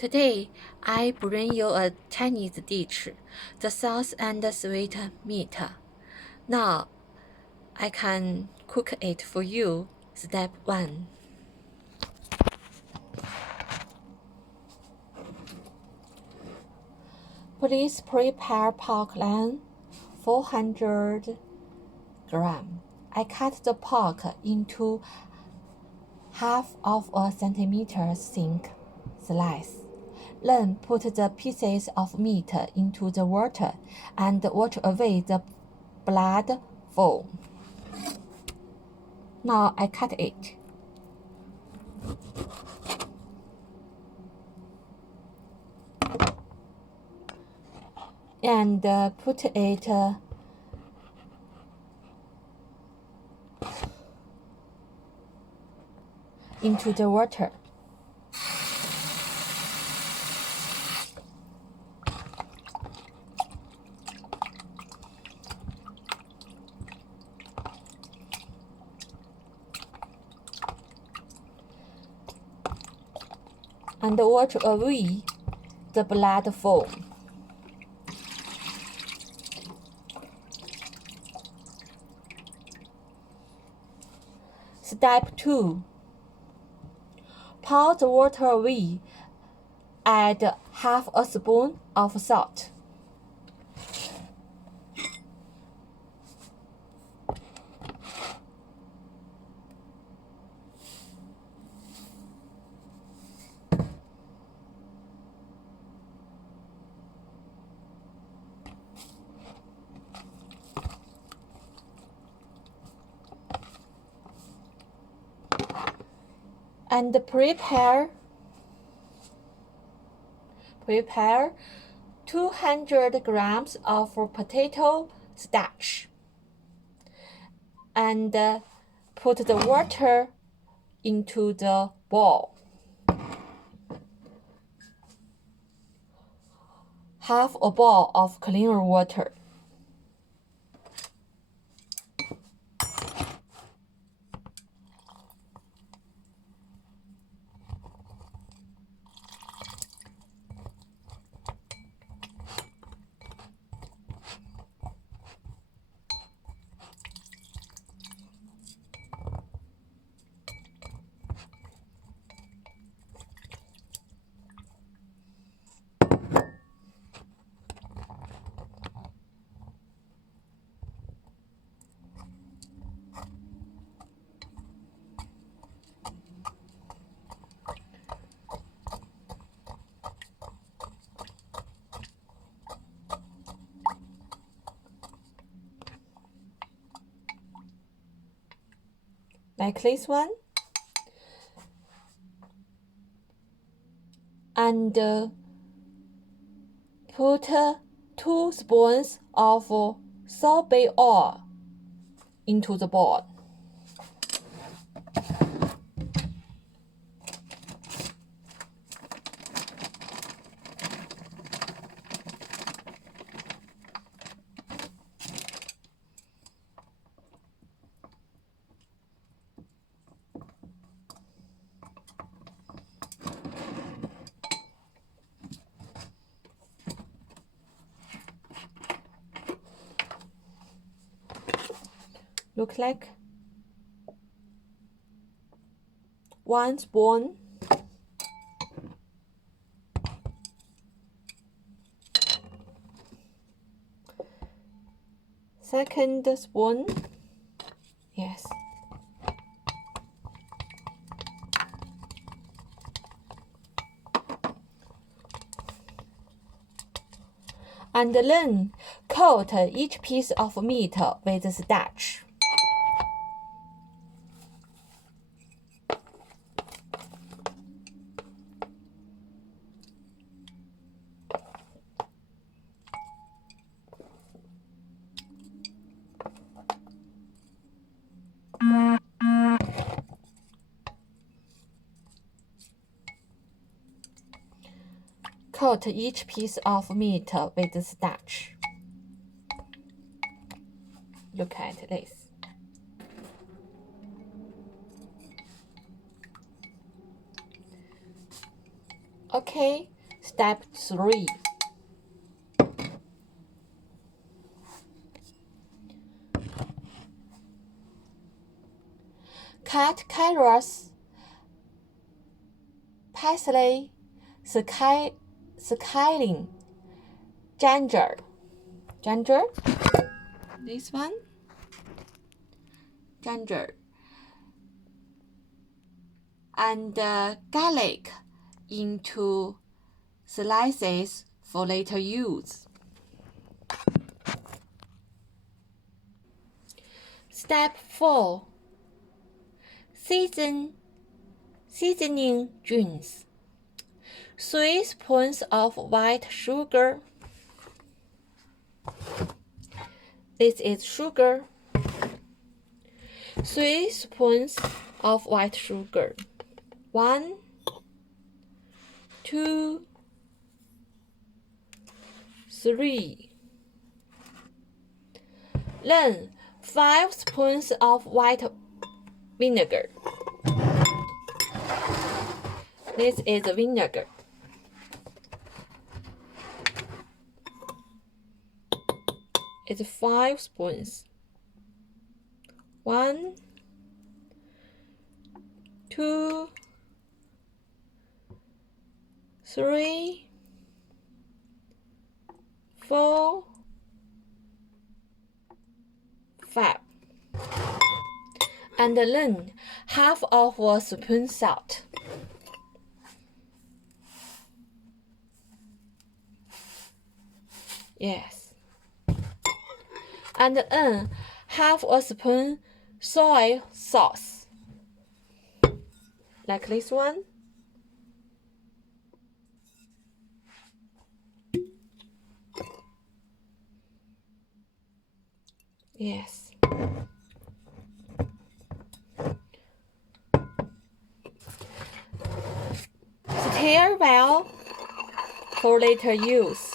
Today, I bring you a Chinese dish, the sauce and sweet meat. Now, I can cook it for you. Step 1. Please prepare pork loin, 400 gram. I cut the pork into half of a centimeter thick slice. Then put the pieces of meat into the water and wash away the blood flow. Now I cut it. And put it into the water. And wash away the blood flow. Step 2. Pour the water away. Add half a spoon of salt. And prepare 200 grams of potato starch and put the water into the bowl. Half a bowl of clean water. Like this one. And put 2 spoons of soybean oil into the bowl. Look like 1 spoon. Second spoon. Yes. And then coat each piece of meat with starch. Coat each piece of meat with starch. Look at this. Okay, step 3. Cut carrots, parsley, scallion, ginger, this one, ginger, and garlic into slices for later use. Step 4. Seasoning drinks. 3 spoons of white sugar. This is sugar. 3 spoons of white sugar. 1, 2, 3. Then 5 spoons of white vinegar. This is vinegar. It's 5 spoons. 1, 2, 3, 4, 5. And then half of a spoon salt. Yes. And then half a spoon soy sauce. Like this one. Yes. Stir well for later use.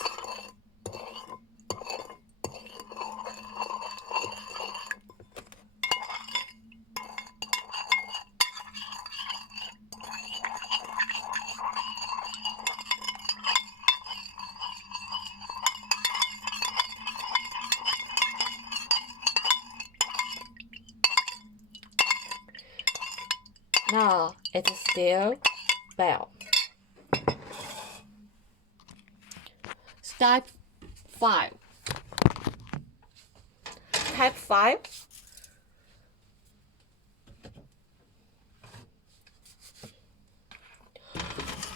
Now it's still well. Step 5. Step 5.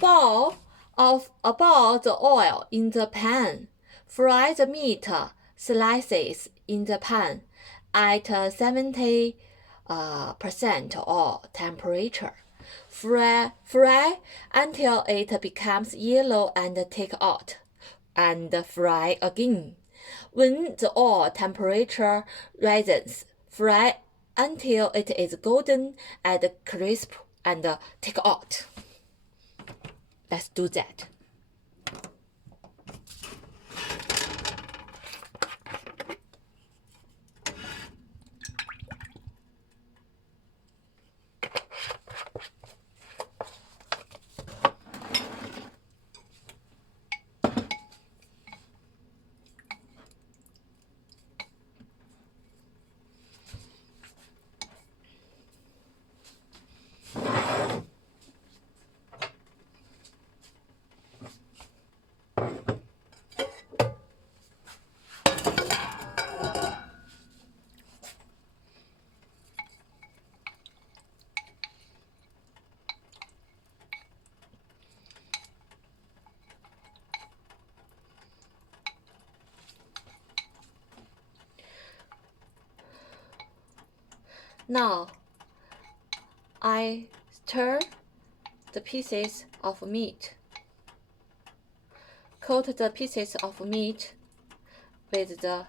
Boil the oil in the pan. Fry the meat slices in the pan at 70% oil temperature. Fry until it becomes yellow and take out, and fry again. When the oil temperature rises, fry until it is golden and crisp and take out. Let's do that. Now, I stir the pieces of meat. Coat the pieces of meat with the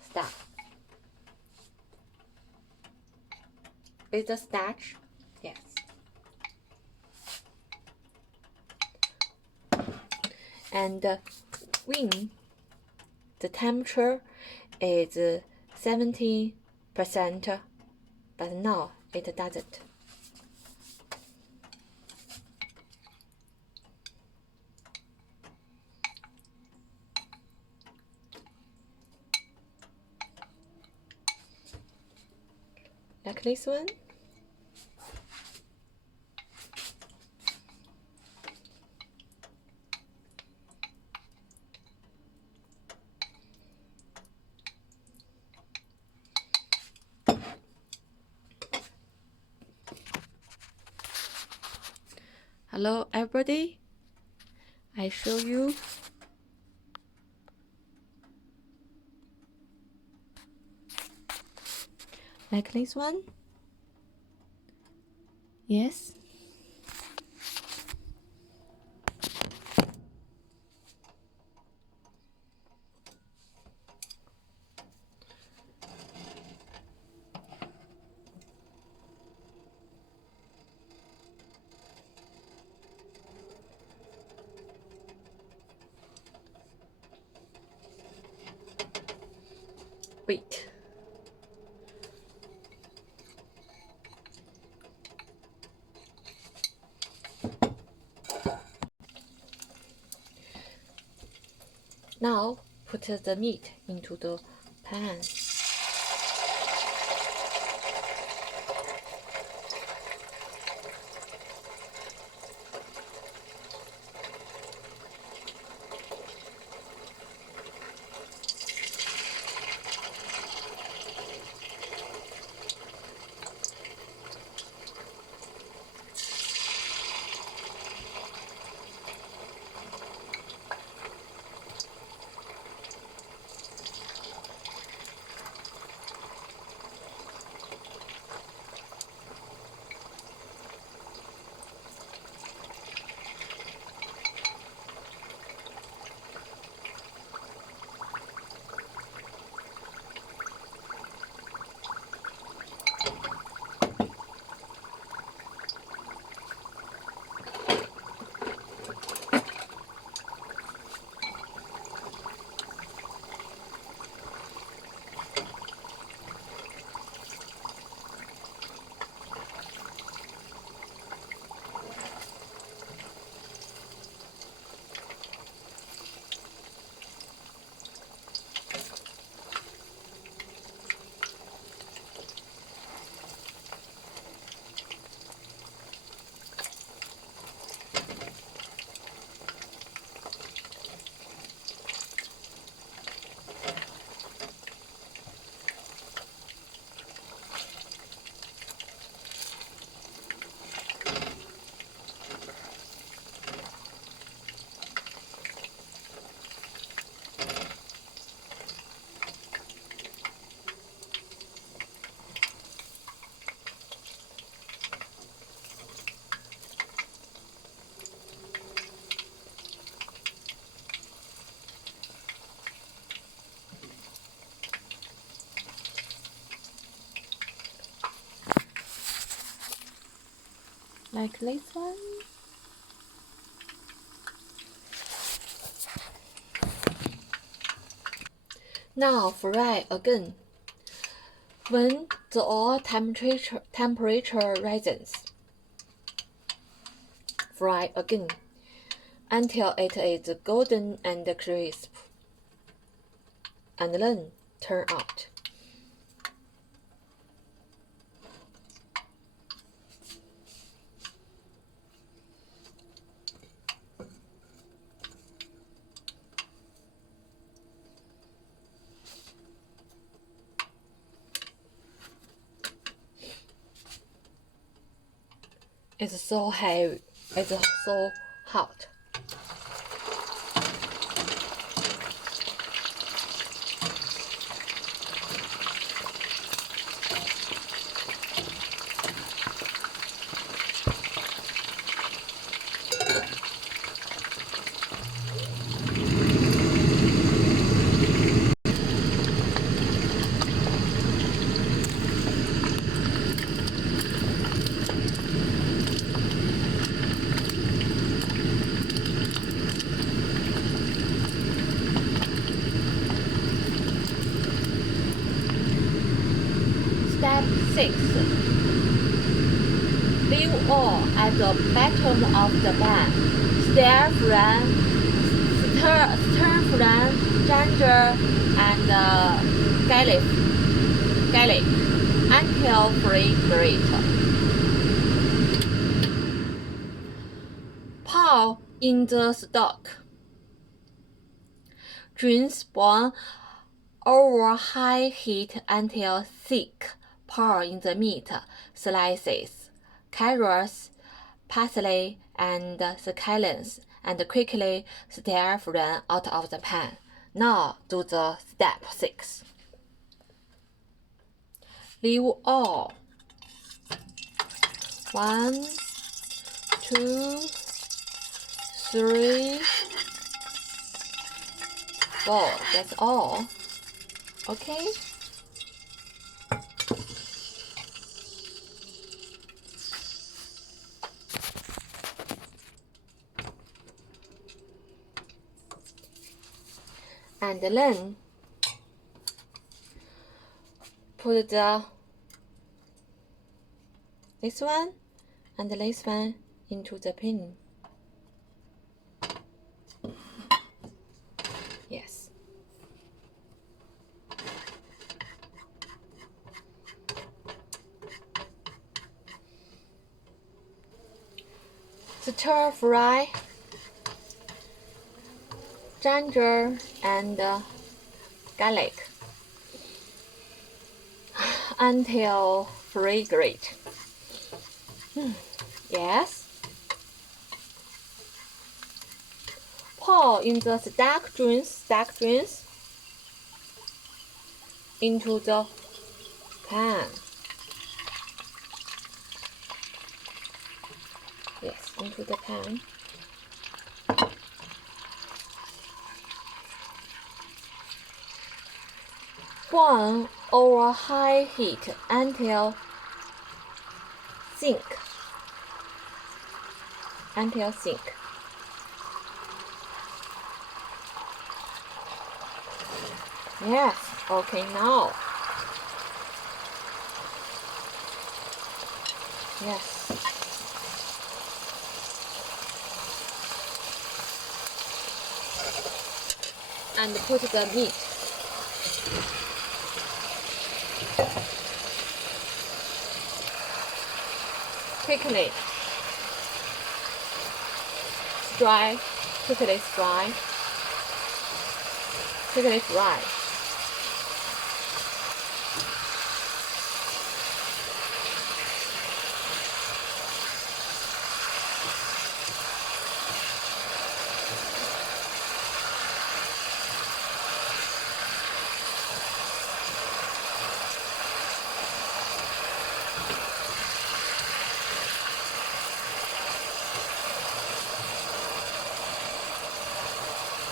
stuff. With the starch, yes. And when the temperature is 70%, but now it doesn't. like this one. Hello everybody, I show you like this one. Yes. Wait. Now put the meat into the pan. Like this one. Now fry again. When the oil temperature rises, fry again until it is golden and crisp, and then turn out. It's so heavy, it's so hot. Step 6. Leave oil at the bottom of the pan. Stir fry, ginger and garlic, until fragrant. Pour in the stock. Drinks born over high heat until thick. Pour in the meat, slices, carrots, parsley, and scallions, and quickly stir them out of the pan. Now do the step 6. Leave all. 1, 2, 3, 4. That's all. Okay. And then put this one and this one into the pan. Yes. Stir fry ginger and garlic until fragrant. Yes. Pour in the stack drinks into the pan. Yes, into the pan. Boil over high heat until thick. Yes, okay now. Yes. And put the meat. Quickly fry.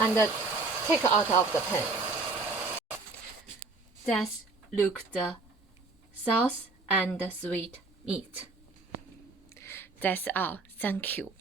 And take out of the pan. Just look the sauce and sweet meat. That's all. Thank you.